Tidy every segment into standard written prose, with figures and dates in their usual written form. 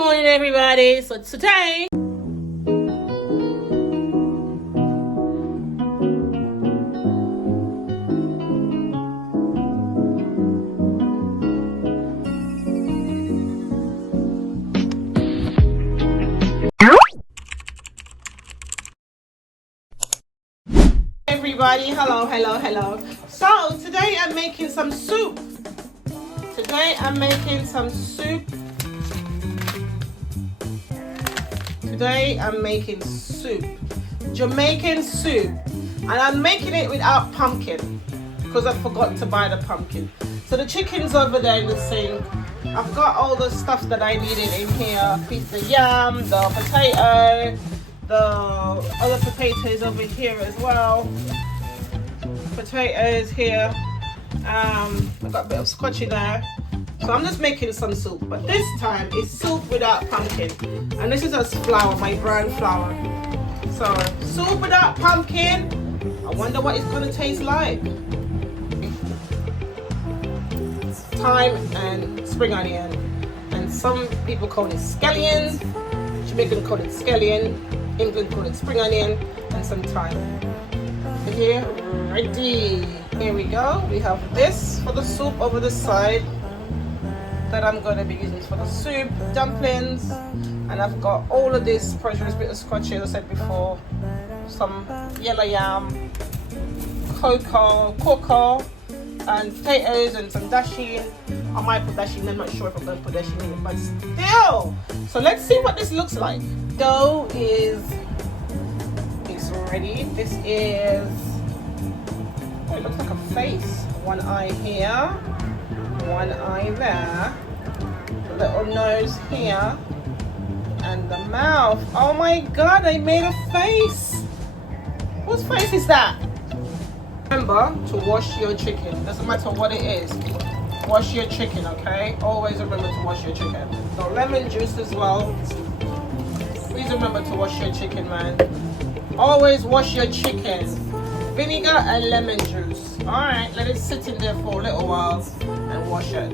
morning, everybody. So today, everybody, hello. So today I'm making some soup. Jamaican soup, and I'm making it without pumpkin because I forgot to buy the pumpkin. So the chicken's over there in the sink. I've got all the stuff that I needed in here: piece of yam, the potato, the other potatoes over here as well. Potatoes here. I've got a bit of scotch in there. So I'm just making some soup, but this time it's soup without pumpkin. And this is just flour, my brown flour. So soup without pumpkin. I wonder what it's gonna taste like. Thyme and spring onion. And some people call it scallion. Jamaican call it scallion. England call it spring onion and some thyme. Here, ready. Here we go. We have this for the soup over the side that I'm going to be using for the soup, dumplings, and I've got all of this precious bit of scotch, as I said before, some yellow yam, cocoa, and potatoes, and some dasheen. I might put dasheen, I'm not sure if I'm going to put dasheen in it, but still. So let's see what this looks like. Dough is ready. This is, oh, it looks like a face. One eye here, one eye there, a little nose here, and the mouth. Oh my god, I made a face. Whose face is that? Remember to wash your chicken. Doesn't matter what it is. Wash your chicken, okay? Always remember to wash your chicken. So lemon juice as well. Please remember to wash your chicken, man. Always wash your chicken. Vinegar and lemon juice. Alright, let it sit in there for a little while and wash it.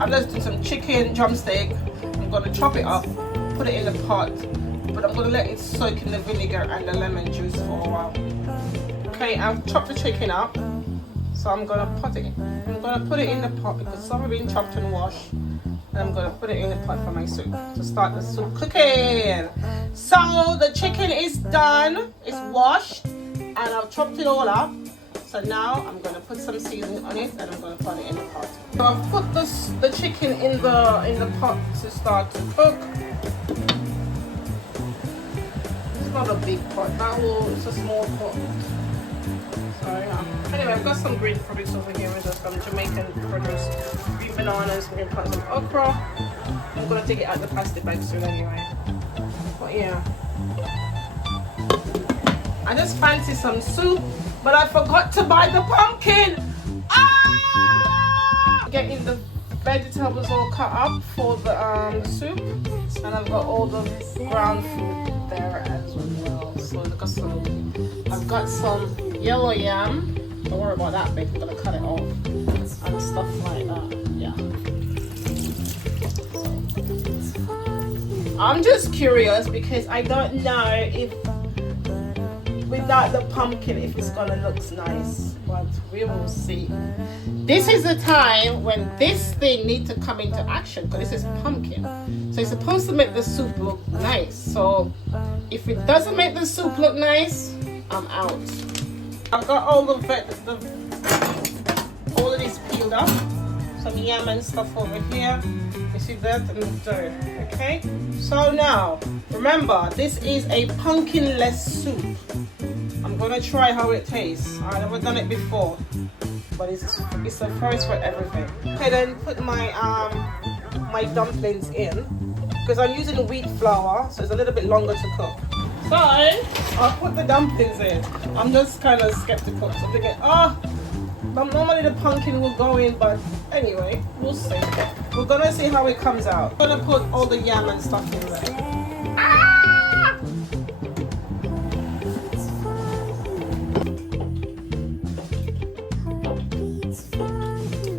I'm just doing some chicken drumstick. I'm going to chop it up, put it in the pot, but I'm going to let it soak in the vinegar and the lemon juice for a while. Okay, I've chopped the chicken up, so I'm going to put it in the pot because some have been chopped and washed. And I'm going to put it in the pot for my soup to start the soup cooking. So the chicken is done, it's washed, and I've chopped it all up. So now I'm going to put some seasoning on it and I'm going to put it in the pot. So I've put the chicken in the pot to start to cook. It's not a big pot, it's a small pot. So yeah. Anyway, I've got some green produce over here with some Jamaican produce, green bananas, we're going to put some okra. I'm going to take it out of the plastic bag soon anyway. But yeah. I just fancy some soup, but I forgot to buy the pumpkin. Getting the vegetables all cut up for the soup, and I've got all the ground fruit there as well. So I've got some yellow yam. Don't worry about that bit. I'm gonna cut it off and stuff like that. Yeah. So, I'm just curious because I don't know if without the pumpkin if it's gonna look nice, but we will see. This is the time when this thing needs to come into action because this is pumpkin, so it's supposed to make the soup look nice. So if it doesn't make the soup look nice, I'm out. I've got all of this peeled up, some yam and stuff over here. You see that and the dough. Okay, so now remember this is a pumpkinless soup. I'm gonna try how it tastes. I've never done it before, but it's the first for everything. Okay, then put my my dumplings in because I'm using wheat flour, so it's a little bit longer to cook. So I'll put the dumplings in. I'm just kind of skeptical. So I'm thinking, normally the pumpkin will go in, but anyway, we'll see. We're gonna see how it comes out. I'm gonna put all the yam and stuff in there.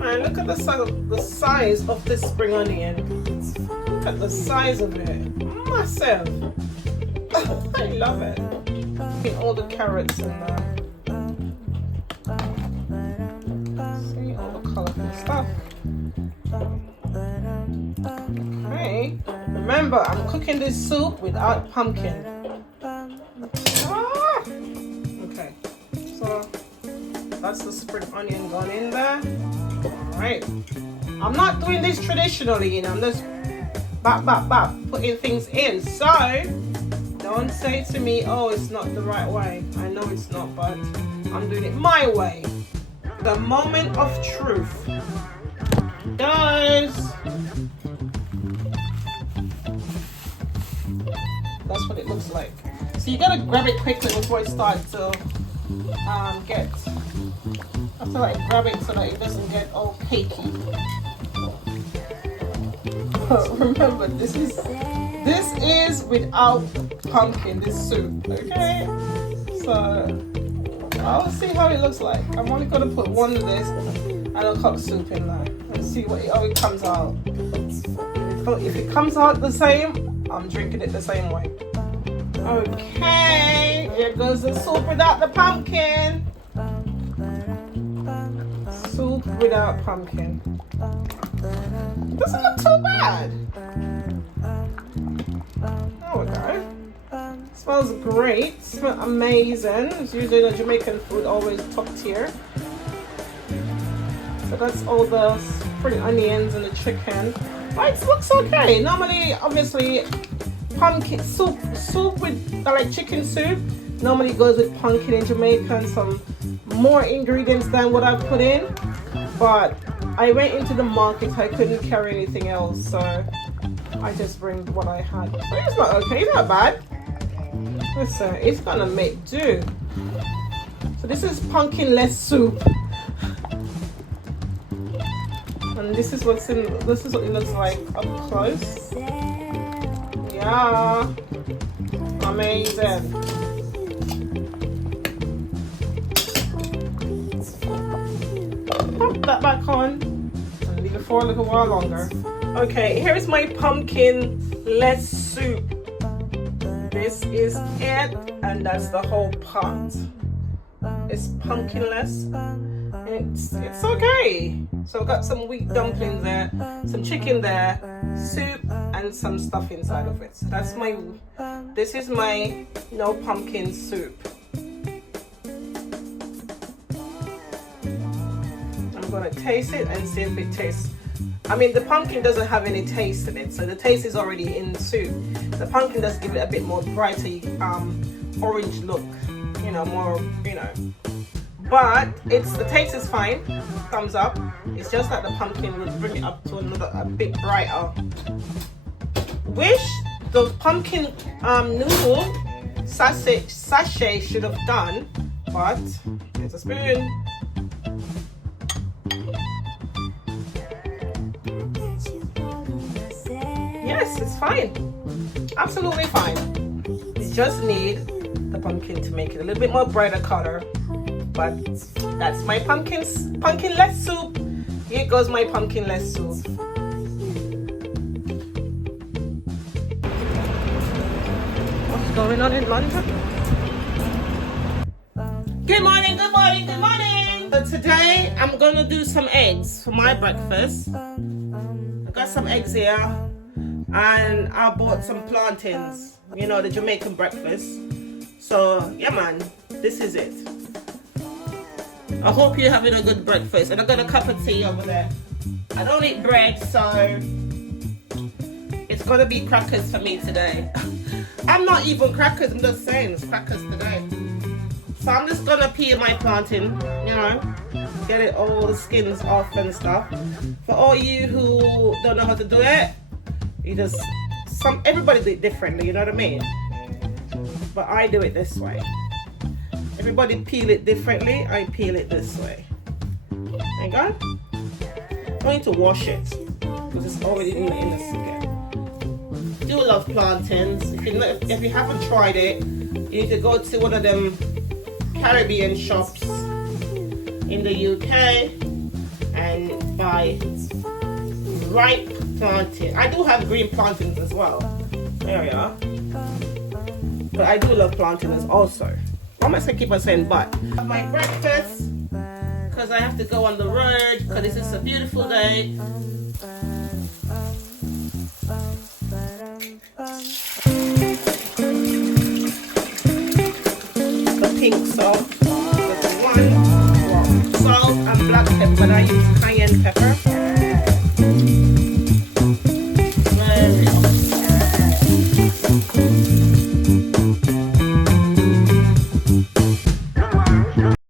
And look at the size of this spring onion. at the size of it. Massive. I love it. Get all the carrots in there. See all the colourful stuff. Okay. Remember, I'm cooking this soup without pumpkin. Okay. So that's the spring onion gone in there. Alright. I'm not doing this traditionally, you know, I'm just putting things in. So don't say to me, oh, it's not the right way. I know it's not, but I'm doing it my way. The moment of truth. Guys, that's what it looks like. So you gotta grab it quickly before it starts to get. I have to like grab it so that it doesn't get all cakey. Remember, this is without pumpkin, this soup, okay? So I'll see how it looks like. I'm only gonna put one of this and a cock soup in there and see how it comes out. If it comes out the same, I'm drinking it the same way. Okay, here goes the soup without the pumpkin. Soup without pumpkin. Doesn't look too bad. There we go. Smells great. Smells amazing. It's usually the Jamaican food, always top tier. So that's all the spring onions and the chicken. But it looks okay. Normally, obviously, pumpkin soup with like chicken soup normally goes with pumpkin in Jamaica and some more ingredients than what I've put in. But I went into the market, I couldn't carry anything else, so I just bring what I had. So it's not okay, it's not bad. Listen, it's gonna make do. So this is pumpkin-less soup. And this is what it looks like up close. Yeah. Amazing. Pop that back on and leave it for a little while longer. Okay, here's my pumpkin-less soup. This is it, and that's the whole pot. It's pumpkinless. It's okay. So I've got some wheat dumplings there, some chicken there, soup, and some stuff inside of it. So that's this is my no pumpkin soup. I'm gonna taste it and see if it tastes. I mean, the pumpkin doesn't have any taste in it, so the taste is already in the soup. The pumpkin does give it a bit more brighter orange look, you know, more, you know. But the taste is fine. Thumbs up. It's just that the pumpkin would bring it up to a bit brighter. Wish the pumpkin noodle sachet should have done, but here's a spoon. Yes, it's fine. Absolutely fine. You just need the pumpkin to make it a little bit more brighter color. But that's my pumpkinless soup. Here goes my pumpkinless soup. What's going on in London? Good morning, good morning, good morning. So today I'm gonna do some eggs for my breakfast. I got some eggs here, and I bought some plantains. You know, the Jamaican breakfast. So yeah, man, this is it. I hope you're having a good breakfast. And I got a cup of tea over there. I don't eat bread, so it's gonna be crackers for me today. I'm not even crackers, I'm just saying it's crackers today. So I'm just gonna peel my plantain, you know, get it all the skins off and stuff. For all you who don't know how to do it, everybody do it differently, you know what I mean? But I do it this way. Everybody peel it differently. I peel it this way. There you go. I'm going to wash it because it's already in the skin. Do love plantains. If you haven't tried it, you need to go to one of them Caribbean shops in the UK and buy ripe plantain. I do have green plantains as well. There we are. But I do love plantains also. Why must I keep on saying but? Have my breakfast because I have to go on the road because this is a beautiful day. The pink salt. There's one salt and black pepper, but I use cayenne pepper.